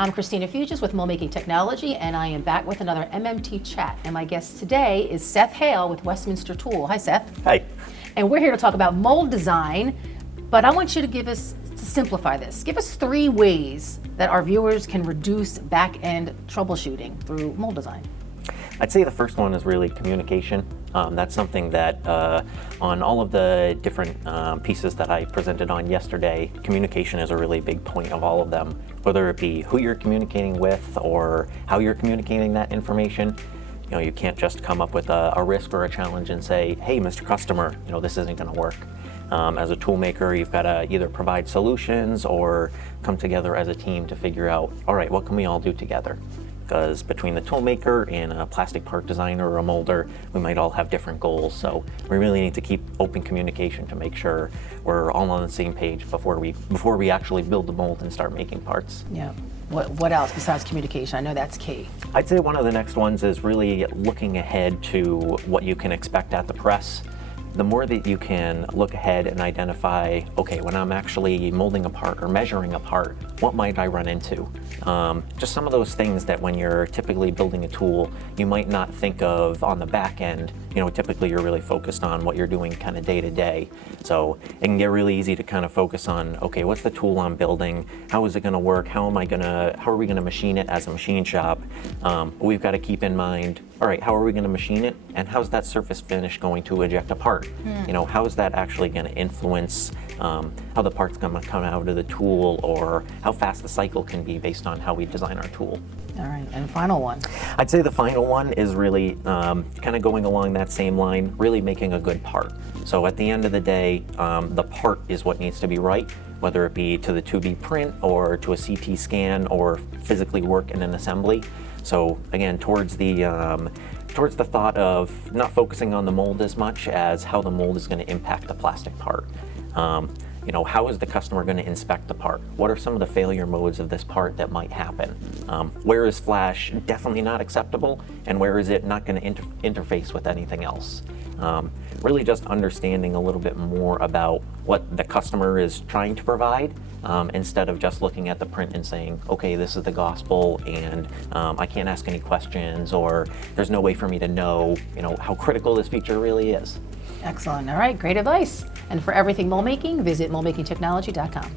I'm Christina Fuges with MoldMaking Technology, and I am back with another MMT Chat. And my guest today is Seth Hale with Westminster Tool. Hi, Seth. Hi. And we're here to talk about mold design, but I want you to simplify this. Give us 3 ways that our viewers can reduce back-end troubleshooting through mold design. I'd say the first one is really communication. That's something that on all of the different pieces that I presented on yesterday, communication is a really big point of all of them, whether it be who you're communicating with or how you're communicating that information. You know, you can't just come up with a risk or a challenge and say, hey, Mr. Customer, you know, this isn't going to work. As a tool maker, you've got to either provide solutions or come together as a team to figure out, all right, what can we all do together? Because between the tool maker and a plastic part designer or a molder, we might all have different goals. So we really need to keep open communication to make sure we're all on the same page before we actually build the mold and start making parts. Yeah. What else besides communication? I know that's key. I'd say one of the next ones is really looking ahead to what you can expect at the press. The more that you can look ahead and identify, okay, when I'm actually molding a part or measuring a part, what might I run into? Just some of those things that when you're typically building a tool, you might not think of on the back end. You know, typically you're really focused on what you're doing kind of day to day. So it can get really easy to kind of focus on, okay, what's the tool I'm building? How is it going to work? How are we going to machine it as a machine shop? We've got to keep in mind, all right, how are we going to machine it? And how's that surface finish going to eject apart? You know, how is that actually going to influence how the part's going to come out of the tool, or how fast the cycle can be based on how we design our tool. All right, and final one. I'd say the final one is really kind of going along that same line, really making a good part. So at the end of the day, the part is what needs to be right, whether it be to the 2B print or to a CT scan or physically work in an assembly. So again, towards the thought of not focusing on the mold as much as how the mold is going to impact the plastic part. You know, how is the customer going to inspect the part? What are some of the failure modes of this part that might happen? Where is flash definitely not acceptable, and where is it not going to interface with anything else? Really just understanding a little bit more about what the customer is trying to provide, instead of just looking at the print and saying, okay, this is the gospel, and I can't ask any questions, or there's no way for me to know, you know, how critical this feature really is. Excellent. All right, great advice. And for everything mold making, visit moldmakingtechnology.com.